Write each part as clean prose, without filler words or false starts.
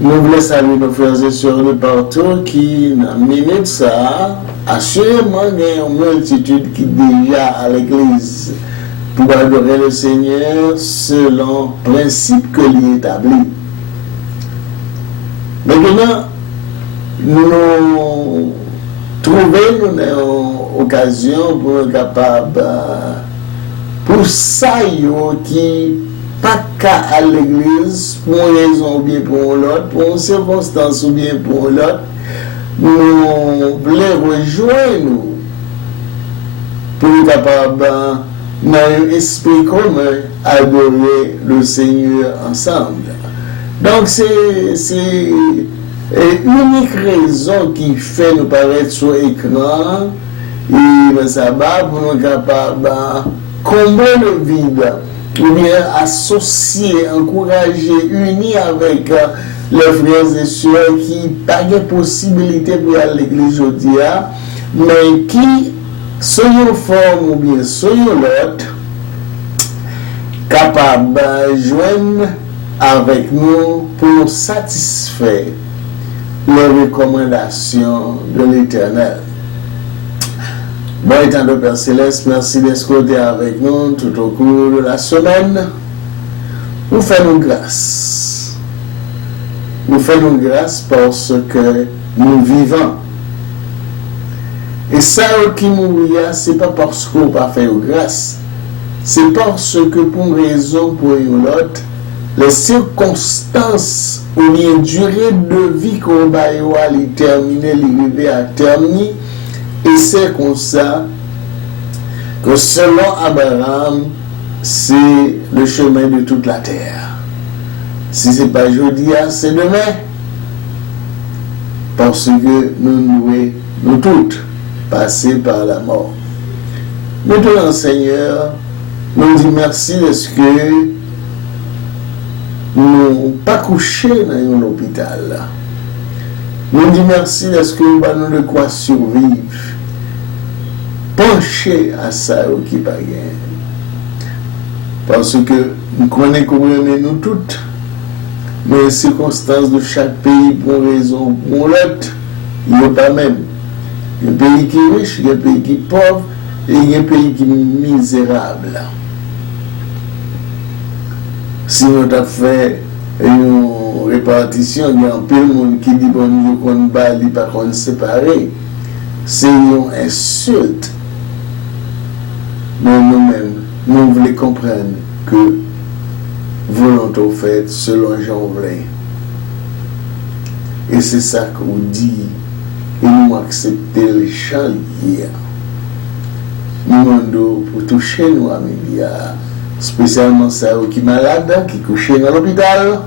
nous voulons saluer nos frères et sœurs de partout qui, dans minute ça, assurément, il y a une multitude qui déjà à l'église pour adorer le Seigneur selon le principe que l'il établit. Maintenant, nous trouvons une occasion pour être capable, pour ça, qui pas qu'à à l'église, pour une raison ou bien pour l'autre, pour une circonstance ou bien pour l'autre, nous voulons rejoindre pour être capable, dans un esprit commun, adorer le Seigneur ensemble. Donc, c'est l'unique raison qui fait nous paraître sur l'écran et le sabbat pour nous capables de combler le vide, ou bien associer, encourager, unir avec les frères et sœurs qui n'ont pas de possibilité pour aller à l'église aujourd'hui, mais qui sont en forme ou bien sont l'autre, capables de joindre avec nous pour satisfaire les recommandations de l'Éternel. Bon, étant de Père Céleste, merci d'être avec nous tout au cours de la semaine. Nous faisons grâce. Nous faisons grâce parce que nous vivons. Et ça qui nous ce n'est pas parce qu'on n'a pas fait grâce. C'est parce que pour une raison ou pour une autre, les circonstances ou bien durée de vie qu'on va terminer, l'arrivée à terminer, et c'est comme ça que selon Abraham, c'est le chemin de toute la terre. Si ce n'est pas aujourd'hui, c'est demain. Parce que nous toutes passer par la mort. Maintenant, Seigneur, nous disons merci de ce que nous n'avons pas couché dans un hôpital. Nous disons merci de ce que nous avons de quoi survivre. Pencher à ça qui n'est pas gagné. Parce que nous connaissons comment nous toutes, mais les circonstances de chaque pays, pour une raison ou pour l'autre, il n'y a pas même. Il y a un pays qui est riche, il y a un pays qui est pauvre, et il y a un pays qui est misérable. Si nous avons fait une répartition, il y a un peu de monde qui dit qu'on ne va pas séparer. C'est une insulte. Mais nous-mêmes, nous voulons comprendre que volonté faite selon Jean voulait. Et c'est ça qu'on dit. Et nous acceptons les chants hier. Nous demandons pour toucher nos amis, spécialement ça qui est malade, qui est couché dans l'hôpital,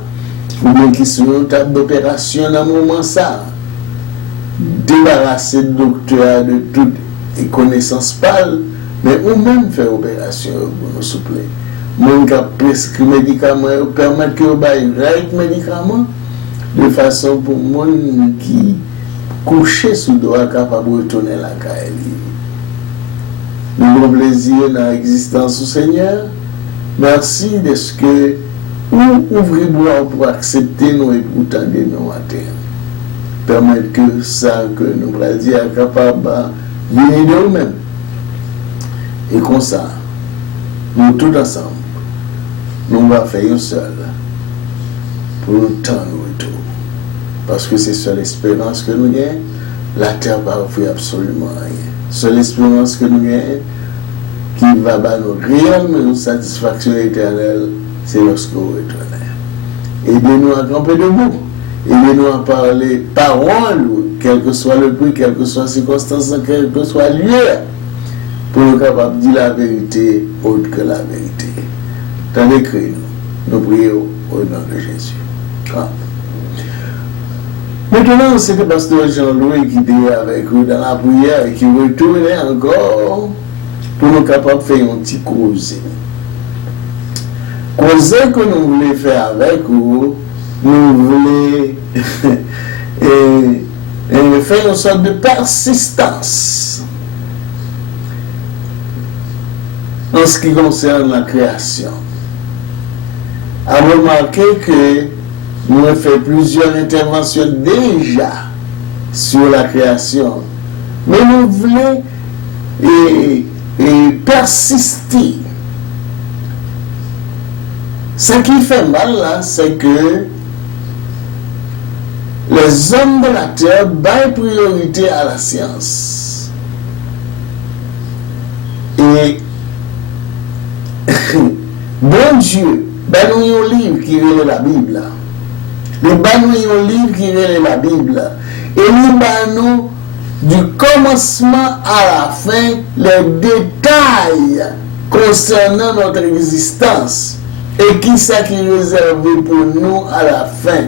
ou bien qui sont en table d'opération dans le moment ça. Débarrasser le docteur de toutes les connaissances pâles, mais ou même faire opération pour nous souffler. Même qui a prescrit médicaments, permettre que vous ayez right médicaments, de façon pour moi qui couché sous doigt capable de retourner la caille. Nous avons plaisir dans l'existence du Seigneur. Merci de ce que vous ouvrez pour accepter nous et pour tendre nous à terre. Permettre que ça que nous allons dire est capable de venir de nous-mêmes. Et comme ça, nous tous ensemble, nous allons faire un seul pour nous tendre au retour. Parce que c'est seule espérance que nous avons. La terre va offrir absolument rien. Seule espérance que nous avons qui va nous réellement une satisfaction éternelle, c'est lorsque vous retournez. Aidez-nous à camper debout. Aidez-nous à parler parole, quel que soit le prix, quelle que soit la circonstance, quel que soit le lieu, pour nous capables de dire la vérité autre que la vérité. Tandis que nous prions au nom de Jésus. Amen. Maintenant, c'est le pasteur Jean-Louis qui est avec vous dans la prière et qui retourne encore pour nous capables de faire un petit causer. Causer que nous voulons faire avec vous, nous voulons faire une sorte de persistance en ce qui concerne la création. À remarquer que nous avons fait plusieurs interventions déjà sur la création. Mais nous voulons persister. Ce qui fait mal là, c'est que les hommes de la terre donnent priorité à la science. Et bon Dieu, ben nous avons un livre qui est la Bible. Le ban nous un livre qui est la Bible. Et nous ban du commencement à la fin les détails concernant notre existence et qui ça qui est réservé pour nous à la fin.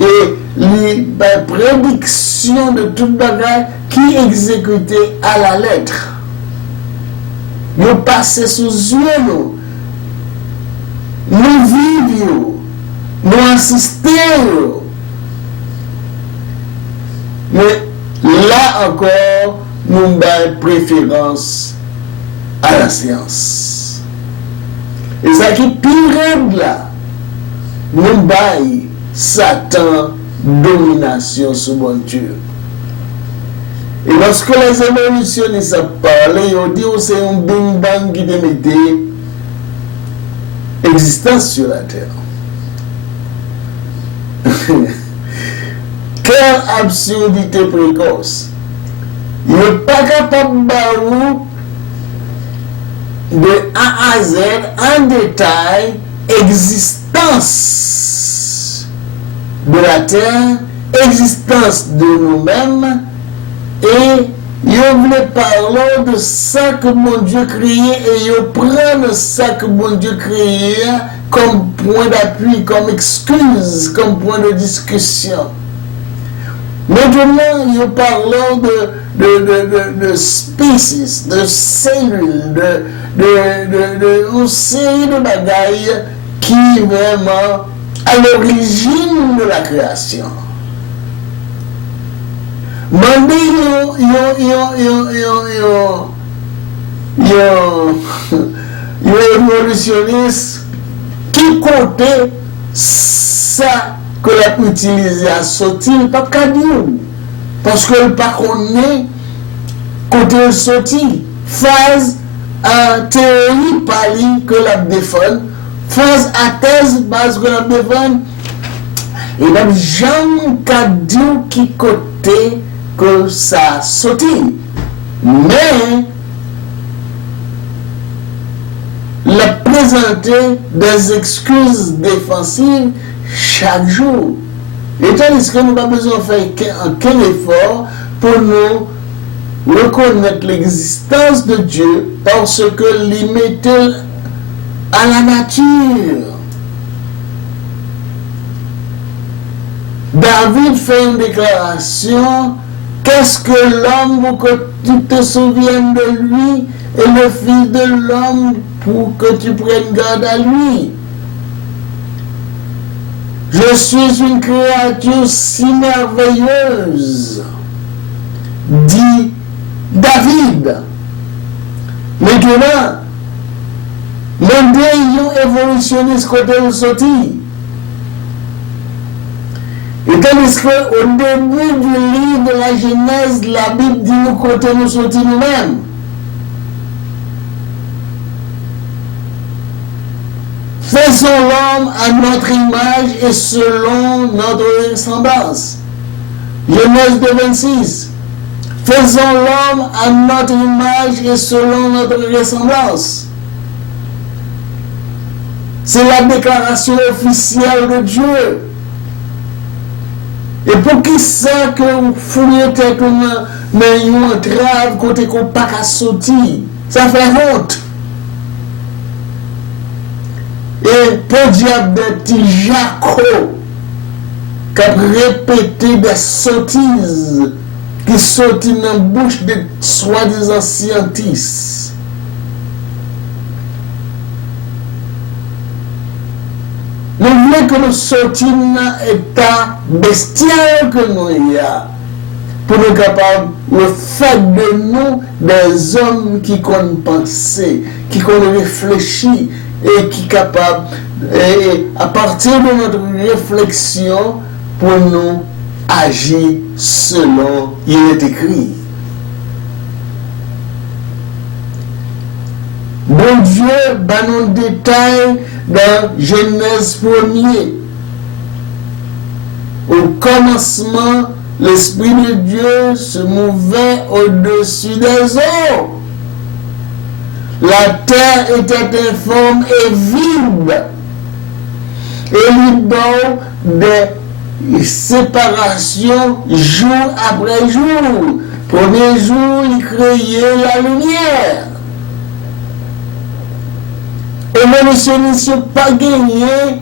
Et les prédictions de toute bagage qui exécutées à la lettre. Nous passons sous yeux, nous vivons, nous assistons. Mais là encore, nous donnons préférence à la science. Et ça qui pire là, nous donnons Satan domination sur bon Dieu. Et lorsque les évolutionnistes parlent, ils disent que c'est un bing bang qui démettait existence sur la terre. Quelle absurdité précoce. Il n'est pas capable de A à Z en détail existence de la terre, existence de nous-mêmes, et il voulait parler de ça que mon Dieu créait et il prend ça que mon Dieu créait comme point d'appui, comme excuse, comme point de discussion. Maintenant, il parle de species, de cellules, de série de bagailles qui vraiment à l'origine de la création. Mandé évolutionniste qui comptait ça que l'a utilisé à sortir, pas qu'à dire. Parce que le pas connaît côté sorti, phase en théorie pali que la défend, phase à thèse base que la défend, et même Jean Cadou qui côté que ça sorti. Mais la présenter des excuses défensives chaque jour. Et tandis que nous n'avons pas besoin de faire aucun effort pour nous reconnaître l'existence de Dieu parce que limité à la nature. David fait une déclaration. Qu'est-ce que l'homme pour que tu te souviennes de lui et le fils de l'homme pour que tu prennes garde à lui? Je suis une créature si merveilleuse, dit David. Maintenant, les deux ont évolutionné ce côté de sortie. Et tandis qu'au début du livre de la Genèse, la Bible dit nous côté nous sortis nous-mêmes. Faisons l'homme à notre image et selon notre ressemblance. Genèse 2:26. Faisons l'homme à notre image et selon notre ressemblance. C'est la déclaration officielle de Dieu. Et pour qui ça que vous fouillez tête mais une entrave côté qu'on pas qu'à sortir, ça fait honte. Et pour diable des petits Jaco qui a répété des sottises qui sortent dans la bouche de soi-disant scientifiques. Nous voulons que nous sortions dans l'état bestial que nous y a pour nous capables fait de nous des hommes qui connaissent penser, qui connaissent réfléchir et qui sont capables, à partir de notre réflexion, pour nous agir selon il est écrit. Bon Dieu, dans nos détails dans Genèse 1er. Au commencement, l'Esprit de Dieu se mouvait au-dessus des eaux. La terre était informe et vide. Et libre des séparations jour après jour. Premier jour, il créait la lumière. Et même si nous ne sommes pas gagnés,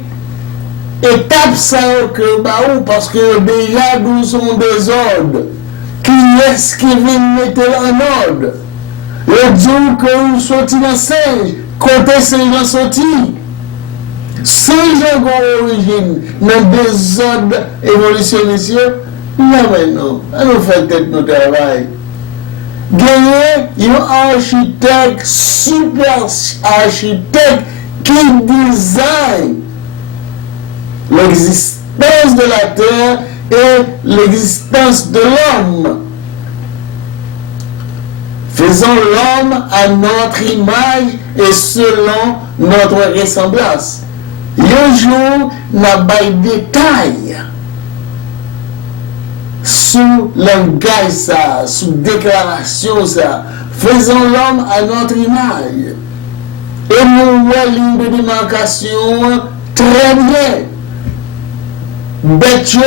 étape ça que parce que déjà nous sommes des ordres. Qui est-ce qui vient mettre en ordre? Le jour que nous sortis dans Singe, côté Saint-Jean sorti. Saint-Jean origine dans des ordres évolutionnistes. Non, mais non, nous faisons peut-être notre travail. Gagner un architecte, super architecte qui design l'existence de la terre et l'existence de l'homme. Faisons l'homme à notre image et selon notre ressemblance. Un jour, nous avons des détails sous langage ça, sous déclaration ça. Faisons l'homme à notre image. Et nous voyons ligne de démarcation très bien. Bêtio,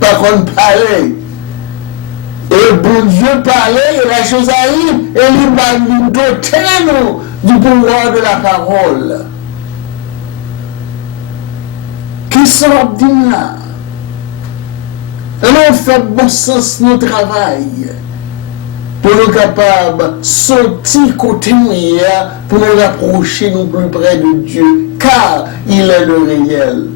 par contre, parler. Et bon Dieu parlait, et la chose arrive, et il va nous doter du pouvoir de la parole. Qui sort d'une là? Et on fait bon sens notre travail pour nous capables de sortir côté meilleur pour nous rapprocher nous plus près de Dieu, car il est le réel.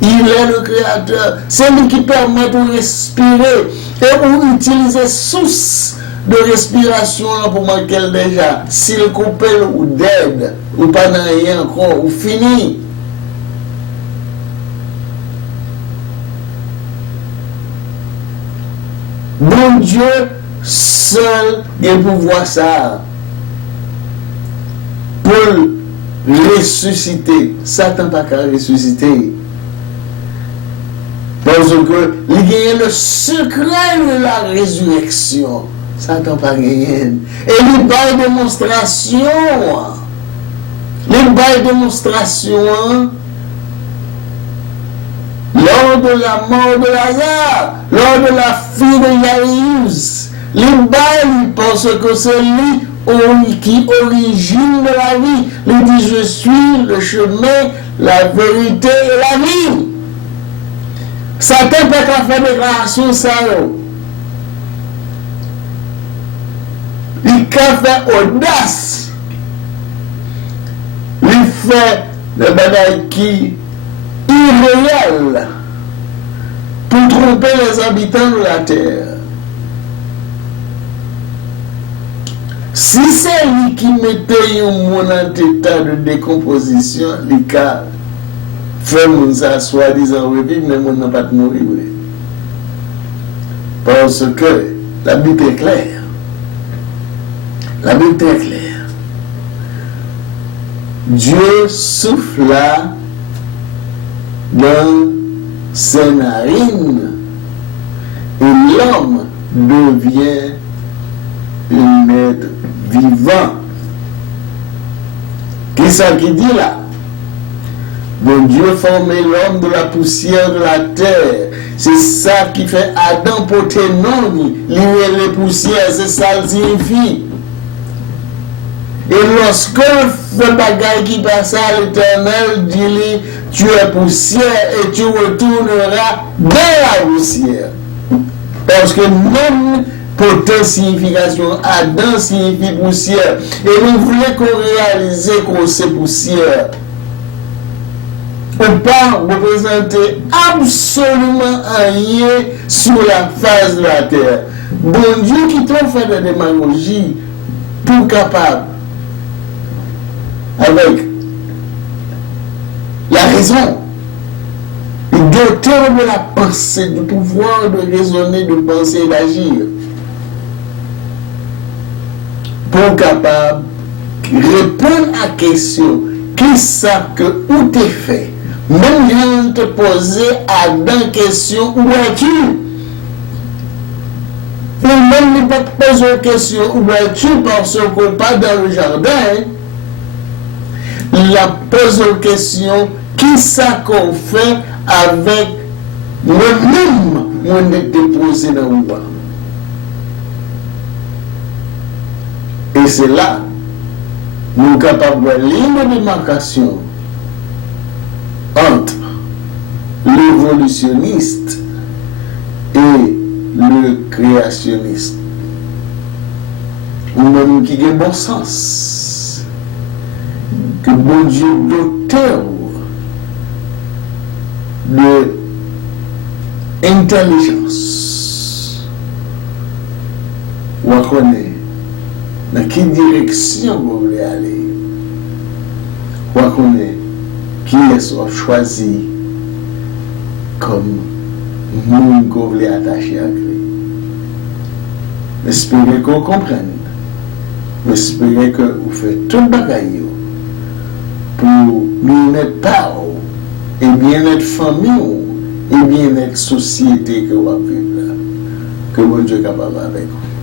Il est le créateur. C'est lui qui permet de respirer et pour utiliser source de respiration pour manquer déjà. S'il coupe ou dead, ou pas dans rien encore, ou fini. Bon Dieu, seul il pouvoir ça. Pour ressusciter. Satan pas qu'à ressusciter. Parce que il gagne le secret de la résurrection. Satan pas gagné. Et il baille démonstration. Il baille démonstration. Lors de la mort de Lazare, lors de la fille de Jairus, il baille parce que c'est lui qui origine de la vie. Il dit je suis le chemin, la vérité et la vie. Satan peut pas faire déclaration ça. Il peut faire audace. Il fait des bagailles qui irréelles pour tromper les habitants de la terre. Si c'est lui qui mettait un monde en état de décomposition, les cas fait ça soi-disant revivre, mais on n'a pas de mourir. Parce que la Bible est claire. La Bible est claire. Dieu souffla dans ses narines et l'homme devient un être vivant. Qu'est-ce qu'il dit là? Bon Dieu formait l'homme de la poussière de la terre. C'est ça qui fait Adam porter nom. Les poussières, c'est ça qui signifie. Et lorsque le bagaille qui passe à l'Éternel dit tu es poussière et tu retourneras dans la poussière. Parce que même porter signification, Adam signifie poussière. Et nous voulons qu'on réalise qu'on c'est poussière. On pas représenter absolument rien sur la face de la terre. Bon Dieu qui t'a fait de démagogie pour capable, avec la raison, d'auteur de la pensée, du pouvoir de raisonner, de penser et d'agir, pour capable répondre à la question, qu'est-ce que ou t'es fait? Même je te poser à la question, où es-tu? Ou même ne pas te poser la question, où es-tu? Parce qu'on pas dans le jardin. La pose la question, qu'est-ce qu'on fait avec moi-même, on est déposé dans le bas. Et c'est là, nous sommes capables de ligne de démarcation entre l'évolutionniste et le créationniste. Ou même qui a bon sens. Que bon Dieu d'auteur de intelligence ou à connaître dans quelle direction vous voulez aller ou à connaître qui est choisi comme monde que vous voulez attacher à lui. J'espère qu'on comprenne. J'espère que vous faites tout le bagage pour bien-être par et bien-être famille et bien-être société que vous avez. Que bon Dieu est capable avec vous.